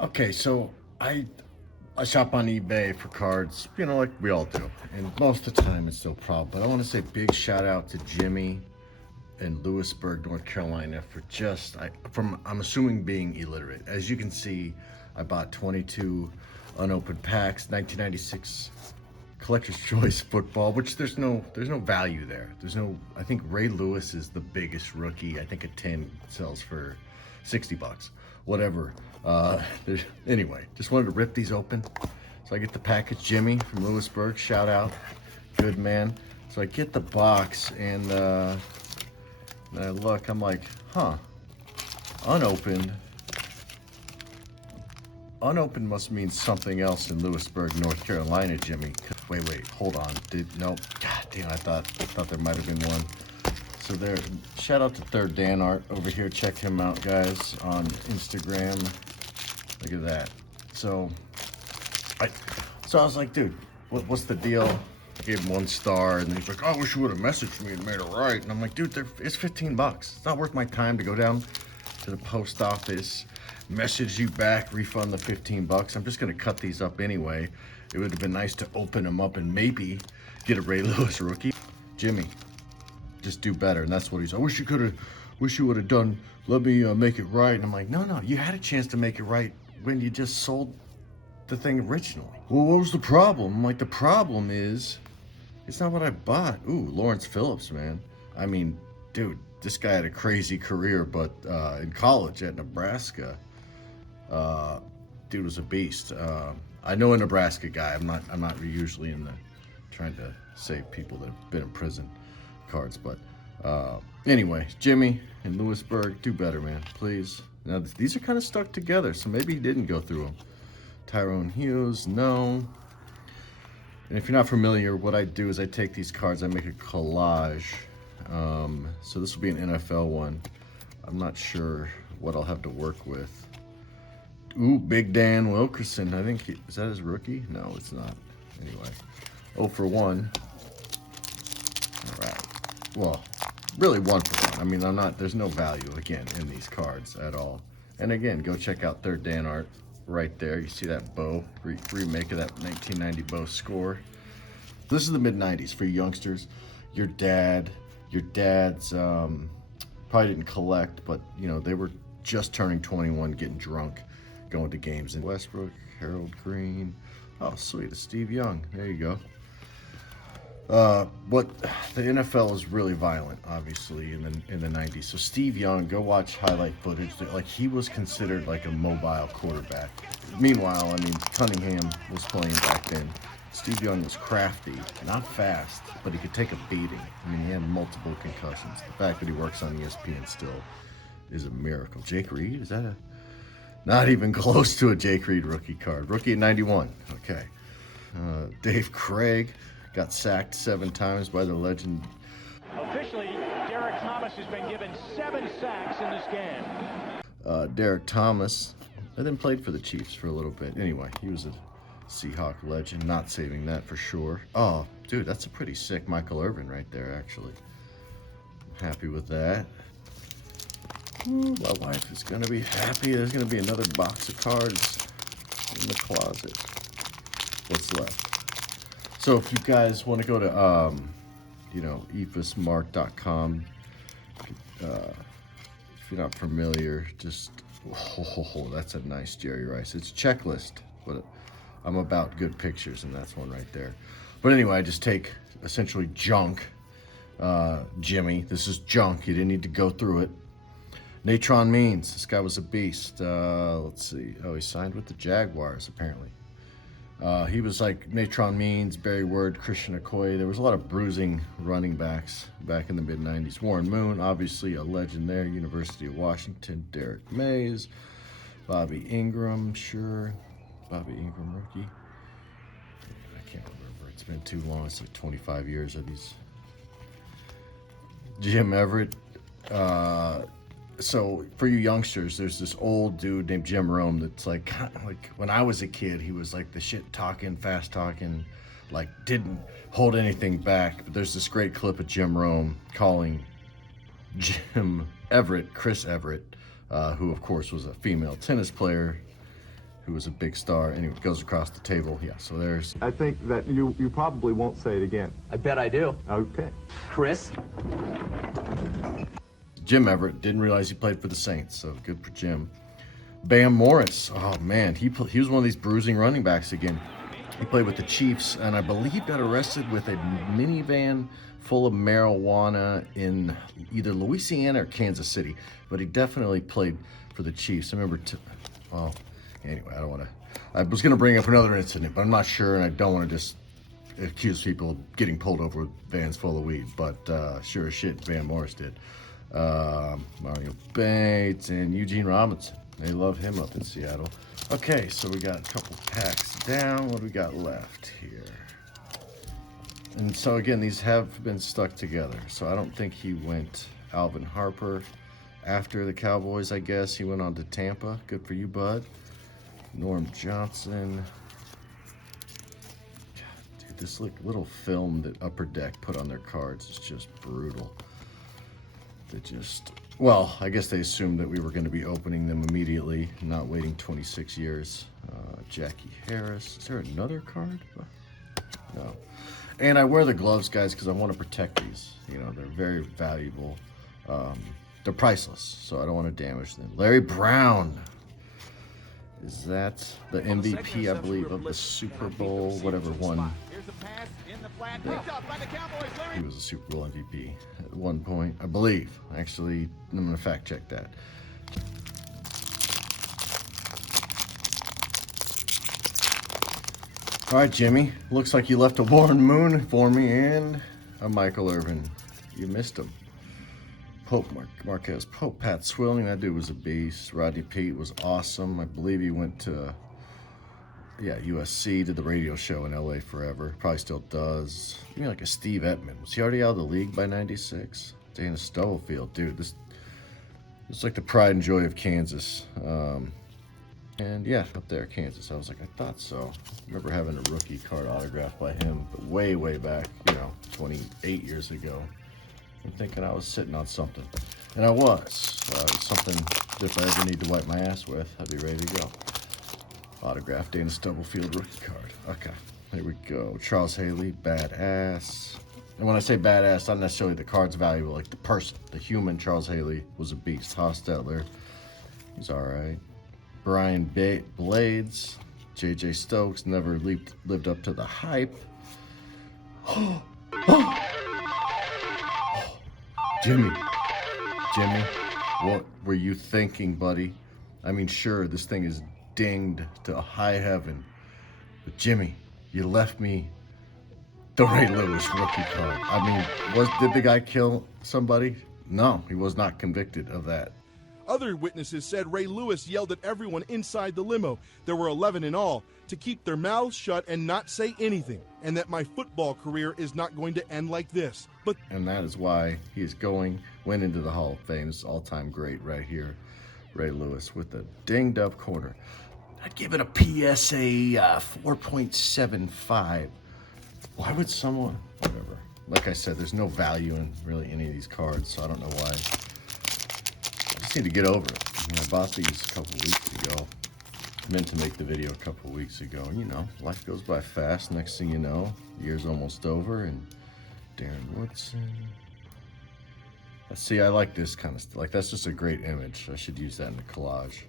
Okay, so I shop on eBay for cards, like we all do, and most of the time it's no problem. But I want to say big shout out to Jimmy in Lewisburg, North Carolina, for I'm assuming being illiterate. As you can see, I bought 22 unopened packs, 1996 collector's choice football, which there's no value there. I think Ray Lewis is the biggest rookie. I think a 10 sells for $60, whatever. Anyway, just wanted to rip these open. So I get the package. Jimmy from Lewisburg, shout out, good man. So I get the box and I look, I'm like, unopened. Unopened must mean something else in Lewisburg, North Carolina, Jimmy. Wait, hold on. Nope. God damn, I thought there might have been one. So there, shout out to Third Dan Art over here. Check him out, guys, on Instagram. Look at that. So I was like, dude, what's the deal? I gave him 1 star, and he's like, oh, I wish you would have messaged me and made it right. And I'm like, dude, it's $15. It's not worth my time to go down to the post office, message you back, refund the $15. I'm just gonna cut these up anyway. It would have been nice to open them up and maybe get a Ray Lewis rookie. Jimmy, just do better. And that's what he's, wish you would have done, let me make it right. And I'm like, no, you had a chance to make it right when you just sold the thing originally. Well, what was the problem? I'm like, the problem is, it's not what I bought. Ooh, Lawrence Phillips, man. I mean, dude, this guy had a crazy career, but in college at Nebraska, dude was a beast. I know a Nebraska guy. I'm not usually in the trying to save people that have been in prison cards, but anyway, Jimmy in Lewisburg, do better, man, please. Now these are kind of stuck together, so maybe he didn't go through them. Tyrone Hughes, no. And if you're not familiar, what I do is I take these cards, I make a collage. So this will be an NFL one. I'm not sure what I'll have to work with. Ooh, Big Dan Wilkerson. I think is that his rookie? No, it's not. Anyway, 0 for 1. All right. Well, really 1 for 1. I mean, there's no value, again, in these cards at all. And again, go check out Third Dan Art right there. You see that bow, remake of that 1990 bow score. This is the mid-90s for you youngsters. Your dad's probably didn't collect, but, they were just turning 21, getting drunk, going to games in Westbrook, Harold Green. Oh, sweet, it's Steve Young. There you go. What the NFL is really violent, obviously, in the 90s. So Steve Young, go watch highlight footage. Like, he was considered like a mobile quarterback. Meanwhile, I mean, Cunningham was playing back then. Steve Young was crafty, not fast, but he could take a beating. I mean, he had multiple concussions. The fact that he works on ESPN still is a miracle. Jake Reed, is that not even close to a Jake Reed rookie card. Rookie at 91, okay. Dave Craig got sacked 7 times by the legend. Officially, Derek Thomas has been given 7 sacks in this game. Derek Thomas, and then played for the Chiefs for a little bit. Anyway, he was a Seahawk legend, not saving that for sure. Oh, dude, that's a pretty sick Michael Irvin right there, actually. I'm happy with that. Ooh, my wife is gonna be happy. There's gonna be another box of cards in the closet. What's left? So if you guys want to go to, ephusmark.com, if you're not familiar, just, that's a nice Jerry Rice. It's a checklist, but I'm about good pictures, and that's one right there. But anyway, I just take essentially junk. Jimmy, this is junk. You didn't need to go through it. Natron Means, this guy was a beast. Let's see. Oh, he signed with the Jaguars, apparently. He was like Natron Means, Barry Word, Christian Okoye. There was a lot of bruising running backs back in the mid-90s. Warren Moon, obviously a legend there. University of Washington. Derek Mays. Bobby Ingram, sure. Bobby Ingram, rookie. I can't remember. It's been too long. It's like 25 years of these. Jim Everett. So for you youngsters, there's this old dude named Jim Rome that's like when I was a kid, he was like the shit talking, fast talking, like didn't hold anything back. But there's this great clip of Jim Rome calling Jim Everett, Chris Everett, who of course was a female tennis player, who was a big star. Anyway, goes across the table. Yeah, so there's... I think that you probably won't say it again. I bet I do. Okay. Chris? Jim Everett. Didn't realize he played for the Saints, so good for Jim. Bam Morris. Oh, man, he was one of these bruising running backs again. He played with the Chiefs, and I believe got arrested with a minivan full of marijuana in either Louisiana or Kansas City. But he definitely played for the Chiefs. I remember, well, anyway, I was going to bring up another incident, but I'm not sure, and I don't want to just accuse people of getting pulled over with vans full of weed. But sure as shit, Van Morris did. Mario Bates and Eugene Robinson. They love him up in Seattle. Okay, so we got a couple packs down. What do we got left here? And so again, these have been stuck together. So I don't think he went Alvin Harper after the Cowboys, I guess. He went on to Tampa. Good for you, bud. Norm Johnson. God, dude, this little film that Upper Deck put on their cards is just brutal. They just... Well, I guess they assumed that we were going to be opening them immediately, not waiting 26 years. Jackie Harris. Is there another card? No. And I wear the gloves, guys, because I want to protect these. You know, they're very valuable. They're priceless, so I don't want to damage them. Larry Brown. Is that the MVP, I believe, of the Super Bowl, whatever one? Yeah. He was a Super Bowl MVP at one point, I believe. Actually, I'm going to fact check that. All right, Jimmy. Looks like you left a Warren Moon for me and a Michael Irvin. You missed him. Pope, Marquez Pope, Pat Swilling. That dude was a beast. Rodney Pete was awesome. I believe he went to... USC, did the radio show in LA forever. Probably still does. Give me like a Steve Ettman. Was he already out of the league by 96? Dana Stubblefield, dude. This is like the pride and joy of Kansas. And yeah, up there, Kansas. I was like, I thought so. I remember having a rookie card autographed by him, but way, way back, 28 years ago. I'm thinking I was sitting on something. And I was. Something if I ever need to wipe my ass with, I'd be ready to go. Autographed Dana Stubblefield rookie card. Okay, here we go. Charles Haley, badass. And when I say badass, not necessarily the card's valuable, like the person, the human. Charles Haley was a beast. Hostetler, he's all right. Brian Blades, J.J. Stokes, never lived up to the hype. Jimmy, what were you thinking, buddy? I mean, sure, this thing is dinged to high heaven, but Jimmy, you left me the Ray Lewis rookie card. I mean, did the guy kill somebody? No, he was not convicted of that. Other witnesses said Ray Lewis yelled at everyone inside the limo, there were 11 in all, to keep their mouths shut and not say anything, and that my football career is not going to end like this. And that is why he is went into the Hall of Fame. It's all-time great right here. Ray Lewis with the dinged up corner. I'd give it a PSA 4.75. Why would someone... Whatever. Like I said, there's no value in really any of these cards, so I don't know why. I just need to get over it. I bought these a couple weeks ago. Meant to make the video a couple weeks ago. Life goes by fast. Next thing you know, year's almost over, and Darren Woodson. See, I like this kind of stuff. Like, that's just a great image. I should use that in the collage.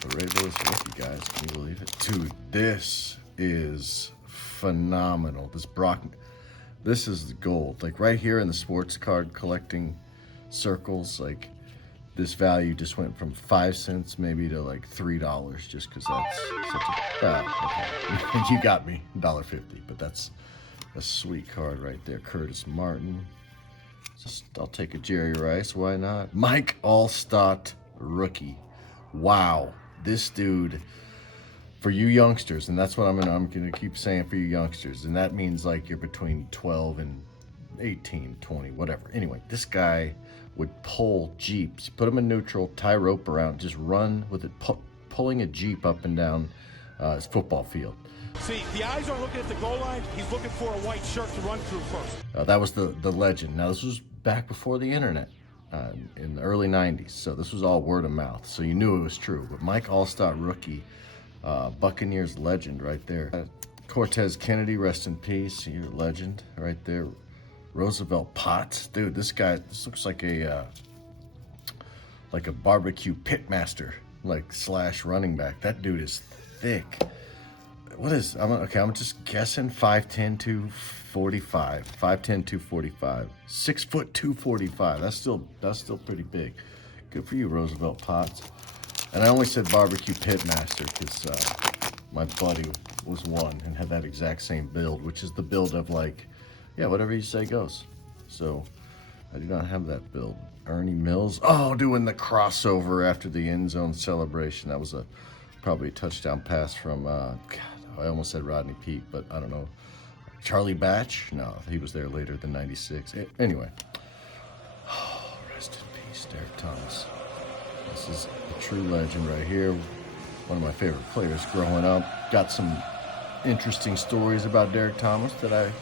The Ray Lewis rookie, guys. Can you believe it? Dude, this is phenomenal. This is the gold. Like, right here in the sports card collecting circles, like, this value just went from 5 cents maybe to like $3 just because that's such a... okay. You got me, $1.50, but that's a sweet card right there. Curtis Martin. I'll take a Jerry Rice, why not? Mike Allstott rookie. Wow. This dude, for you youngsters, and that's what I'm gonna keep saying for you youngsters, and that means like you're between 12 and 18, 20, whatever. Anyway, this guy would pull Jeeps, put them in neutral, tie rope around, just run with it, pulling a Jeep up and down his football field. See, the eyes are looking at the goal line. He's looking for a white shirt to run through first. That was the legend. Now, this was back before the internet. in the early 90s. So this was all word of mouth. So you knew it was true. But Mike All-Star rookie, Buccaneers legend right there. Cortez Kennedy, rest in peace. You're a legend right there. Roosevelt Potts. Dude, this looks like a barbecue pitmaster, like / running back. That dude is thick. What is, I'm just guessing 5'10", 245. 5'10", 245. 6 foot 245. That's still pretty big. Good for you, Roosevelt Potts. And I only said barbecue pitmaster because my buddy was one and had that exact same build, which is the build of like, yeah, whatever you say goes. So I do not have that build. Ernie Mills, doing the crossover after the end zone celebration. That was probably a touchdown pass from, I almost said Rodney Peete, but I don't know. Charlie Batch? No, he was there later than 96. Anyway. Rest in peace, Derek Thomas. This is a true legend right here. One of my favorite players growing up. Got some interesting stories about Derek Thomas that I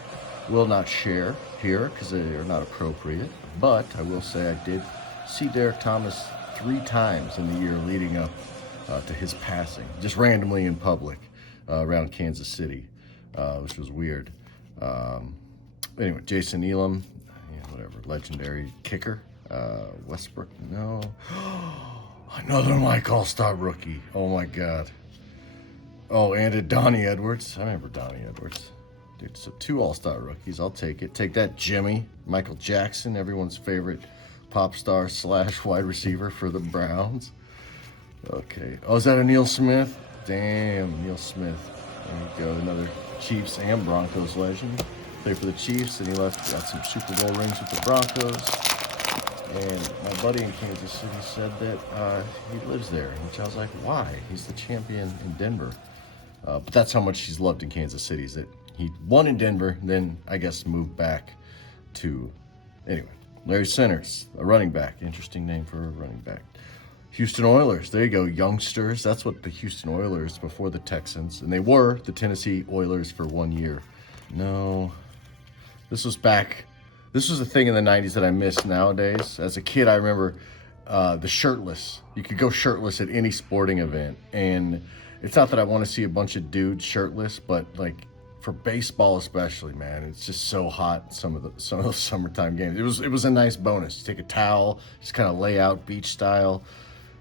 will not share here because they are not appropriate. But I will say I did see Derek Thomas 3 times in the year leading up to his passing, just randomly in public around Kansas City, which was weird. Anyway, Jason Elam, whatever, legendary kicker. Westbrook, no. Another Mike All-Star rookie. Oh my God. Oh, and Donnie Edwards. I remember Donnie Edwards. Dude, so 2 All-Star rookies. I'll take it. Take that, Jimmy. Michael Jackson, everyone's favorite pop star / wide receiver for the Browns. Okay. Oh, is that a Neil Smith? Damn, Neil Smith. There you go. Another Chiefs and Broncos legend. Played for the Chiefs, and he got some Super Bowl rings with the Broncos. And my buddy in Kansas City said that he lives there, which I was like, why? He's the champion in Denver. But that's how much he's loved in Kansas City, is that he won in Denver, then I guess moved back to, anyway, Larry Centers, a running back. Interesting name for a running back. Houston Oilers, there you go, youngsters. That's what the Houston Oilers before the Texans, and they were the Tennessee Oilers for 1 year. No, this was a thing in the 90s that I miss nowadays. As a kid, I remember the shirtless. You could go shirtless at any sporting event, and it's not that I want to see a bunch of dudes shirtless, but like for baseball especially, man, it's just so hot. Some of those summertime games. It was a nice bonus. You take a towel, just kind of lay out beach style.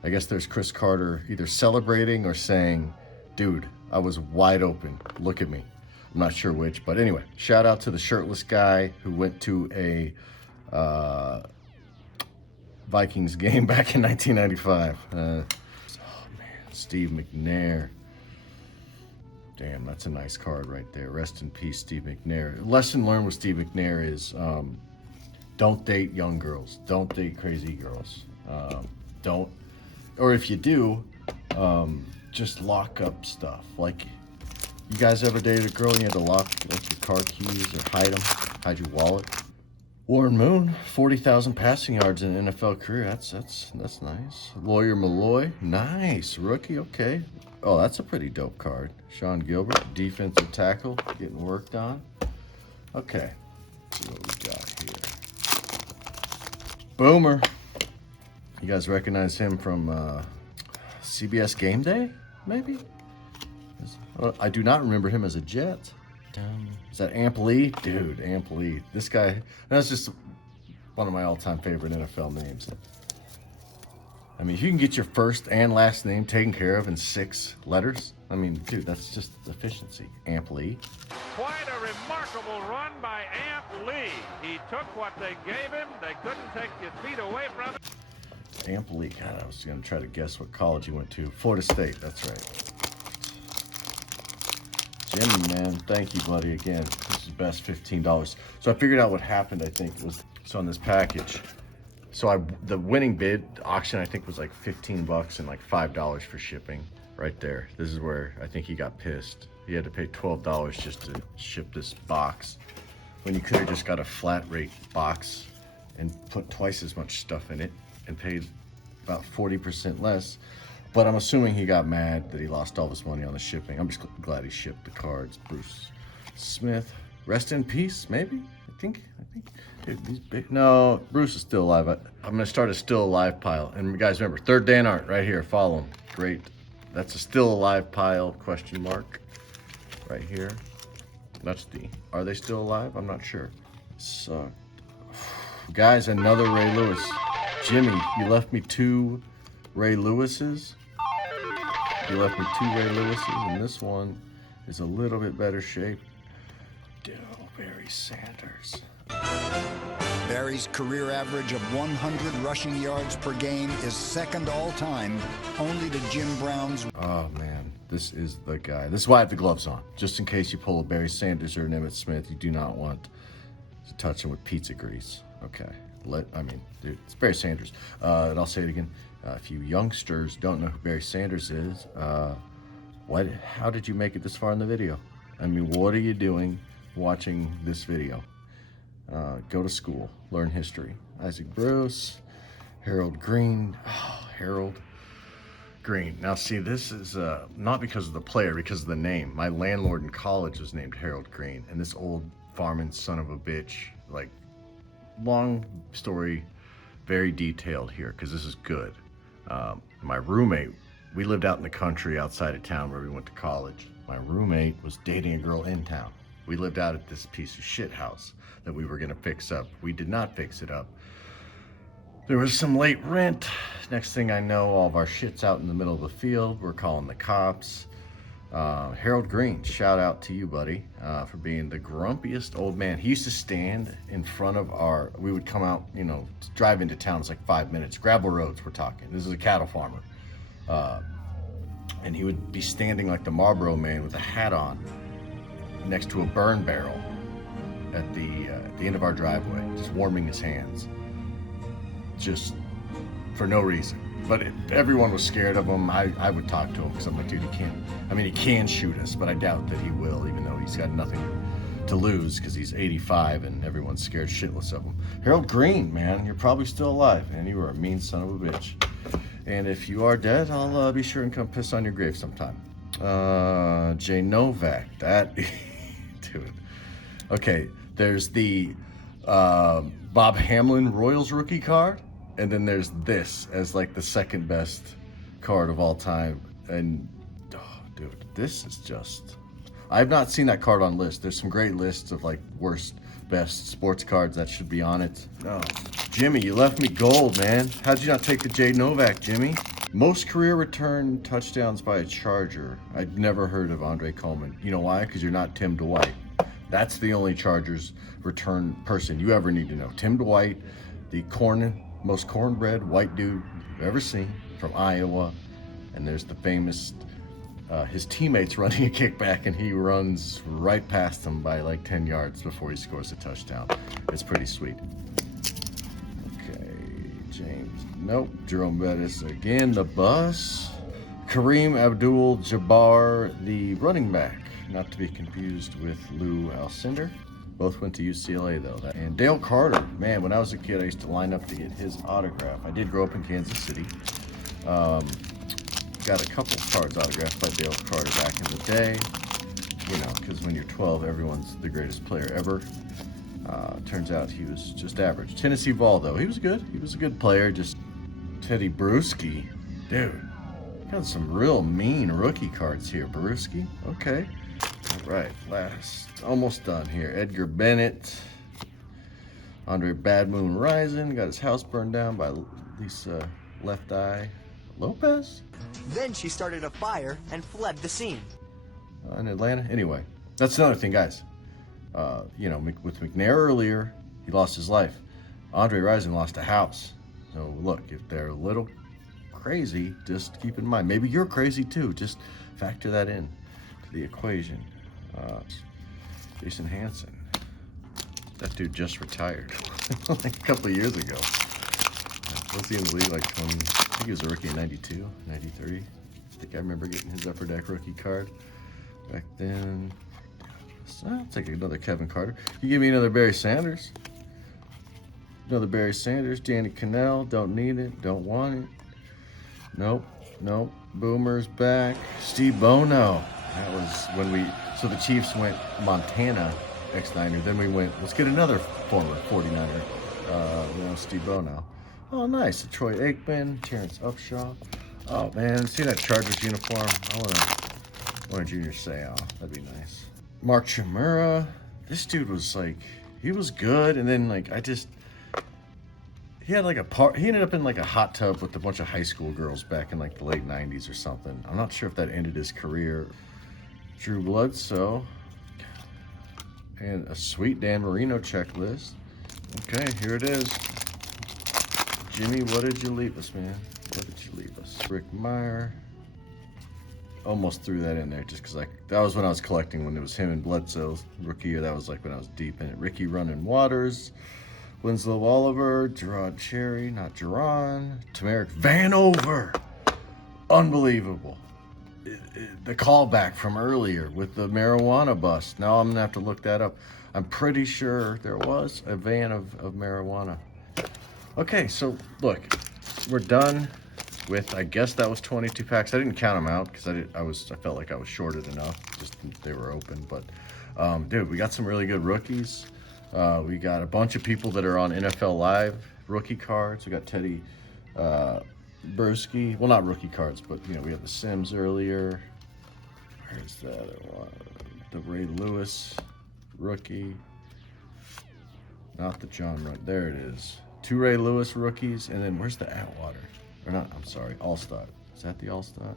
I guess there's Chris Carter either celebrating or saying, "Dude, I was wide open. Look at me." I'm not sure which, but anyway, shout out to the shirtless guy who went to a Vikings game back in 1995. Oh man, Steve Mcnair. Damn, that's a nice card right there. Rest in peace, Steve Mcnair. Lesson learned with Steve Mcnair is don't date young girls. Don't date crazy girls. Or if you do, just lock up stuff. Like, you guys ever dated a girl and you had to lock like your car keys or hide your wallet? Warren Moon, 40,000 passing yards in an NFL career. That's nice. Lawyer Malloy, nice. Rookie, okay. Oh, that's a pretty dope card. Shawn Gilbert, defensive tackle, getting worked on. Okay, let's see what we got here. Boomer. You guys recognize him from CBS Game Day, maybe? I do not remember him as a Jet. Is that Amp Lee? Dude, Amp Lee. This guy, that's just one of my all-time favorite NFL names. I mean, if you can get your first and last name taken care of in 6 letters, I mean, dude, that's just efficiency. Amp Lee. Quite a remarkable run by Amp Lee. He took what they gave him. They couldn't take his feet away from it. Amp Lee. God, I was going to try to guess what college he went to. Florida State, that's right. Jimmy, man, thank you, buddy, again. This is best $15. So I figured out what happened, I think, was so on this package. So the winning bid auction, I think, was like $15 and like $5 for shipping right there. This is where I think he got pissed. He had to pay $12 just to ship this box when you could have just got a flat rate box and put twice as much stuff in it and paid about 40% less. But I'm assuming he got mad that he lost all his money on the shipping. I'm just glad he shipped the cards. Bruce Smith, Rest in peace, maybe? I think, dude, these big, no, Bruce is still alive. I'm going to start a still alive pile. And guys, remember, third Dan Art right here, follow him. Great. That's a still alive pile, question mark, right here. That's the, are they still alive? I'm not sure. So, guys, another Ray Lewis. Jimmy, you left me 2 Ray Lewises. You left me 2 Ray Lewises, and this one is a little bit better shape. Dude, Barry Sanders. Barry's career average of 100 rushing yards per game is second all time, only to Jim Brown's. Oh man, this is the guy. This is why I have the gloves on, just in case you pull a Barry Sanders or an Emmitt Smith. You do not want to touch him with pizza grease. Okay, dude, it's Barry Sanders. And I'll say it again. If you youngsters don't know who Barry Sanders is, how did you make it this far in the video? I mean, what are you doing watching this video? Go to school, learn history. Isaac Bruce, Harold Green. Oh, Harold Green. Now see, this is not because of the player, because of the name. My landlord in college was named Harold Green, and this old farming son of a bitch, like, long story, very detailed here, because this is good. My roommate, we lived out in the country outside of town where we went to college. My roommate was dating a girl in town. We lived out at this piece of shit house that we were gonna fix up. We did not fix it up. There was some late rent. Next thing I know, all of our shit's out in the middle of the field. We're calling the cops. Harold Green, shout out to you, buddy, for being the grumpiest old man. He used to stand in front of we would come out, you know, drive into town. It's like 5 minutes. Gravel roads, we're talking. This is a cattle farmer. And he would be standing like the Marlboro Man with a hat on next to a burn barrel at the end of our driveway, just warming his hands, just for no reason. But everyone was scared of him. I would talk to him because I'm like, dude, he can shoot us, but I doubt that he will, even though he's got nothing to lose because he's 85 and everyone's scared shitless of him. Harold Green, man, you're probably still alive, and you were a mean son of a bitch. And if you are dead, I'll be sure and come piss on your grave sometime. Jay Novacek, that dude. Okay, there's the Bob Hamlin Royals rookie card, and then there's this as like the second best card of all time. And oh, dude, this is just, I've not seen that card on lists. There's some great lists of like worst, best sports cards that should be on it. Oh, Jimmy, you left me gold, man. How'd you not take the Jay Novacek, Jimmy? Most career return touchdowns by a Charger. I'd never heard of Andre Coleman. You know why? Because you're not Tim Dwight. That's the only Chargers return person you ever need to know. Tim Dwight, the most cornbread white dude you've ever seen, from Iowa. And there's the famous, his teammates running a kickback, and he runs right past them by like 10 yards before he scores a touchdown. It's pretty sweet. Okay, James, nope. Jerome Bettis again, the bus. Kareem Abdul-Jabbar, the running back, not to be confused with Lou Alcindor. Both went to UCLA though. And Dale Carter, man, when I was a kid, I used to line up to get his autograph. I did grow up in Kansas City. Got a couple cards autographed by Dale Carter back in the day. You know, because when you're 12, everyone's the greatest player ever. Turns out he was just average. Tennessee Vol, though, he was good. He was a good player. Just Teddy Bruschi, dude. Got some real mean rookie cards here, Bruschi. Okay. All right, almost done here. Edgar Bennett, Andre Bad Moon Rising, got his house burned down by Lisa Left Eye Lopez. Then she started a fire and fled the scene. In Atlanta. Anyway, that's another thing, guys. You know, with Mcnair earlier, he lost his life. Andre Rising lost a house. So look, if they're a little crazy, just keep in mind. Maybe you're crazy too. Just factor that in to the equation. Jason Hanson. That dude just retired like a couple of years ago. Was he in the league like 20? I think he was a rookie in 92, 93. I think I remember getting his Upper Deck rookie card back then. So I'll take another Kevin Carter. You give me another Barry Sanders. Another Barry Sanders. Danny Cannell. Don't need it. Don't want it. Nope. Nope. Boomer's back. Steve Bono. That was when so the Chiefs went Montana ex-Niner. Then we went, let's get another former 49er, Steve Bowe now. Oh, nice. Troy Aikman, Terrence Upshaw. Oh, man, see that Chargers uniform? I want a junior Seau. That'd be nice. Mark Chimura. This dude was like, he was good, and then like he had like he ended up in like a hot tub with a bunch of high school girls back in like the late 90s or something. I'm not sure if that ended his career. Drew Bledsoe. And a sweet Dan Marino checklist. Okay, here it is. Jimmy, what did you leave us, man? What did you leave us? Rick Meyer. Almost threw that in there just because that was when I was collecting, when it was him and Bledsoe's rookie year. That was like when I was deep in it. Ricky Running Waters, Winslow Oliver, Gerard Cherry, not Geron, Tamarick Vanover. Unbelievable. The callback from earlier with the marijuana bust. Now I'm gonna have to look that up. I'm pretty sure there was a van of marijuana. Okay, so look, we're done with, I guess that was 22 packs. I didn't count them out because I felt like I was shorted enough. Just they were open, but dude, we got some really good rookies. We got a bunch of people that are on NFL Live rookie cards. We got Teddy Bruschi. Well, not rookie cards, but we have the Sims earlier. Where's the other one? The Ray Lewis rookie. Not the John Run. There it is. 2 Ray Lewis rookies, and then where's the Atwater? Or not, I'm sorry, All-Star. Is that the All-Star?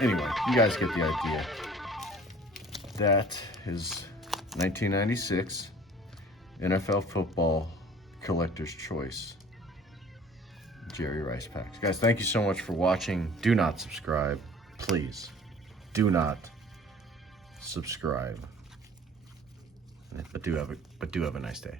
Anyway, you guys get the idea. That is 1996 NFL Football Collector's Choice Jerry Rice packs. Guys, thank you so much for watching. Do not subscribe. Please, do not subscribe. But do have a nice day.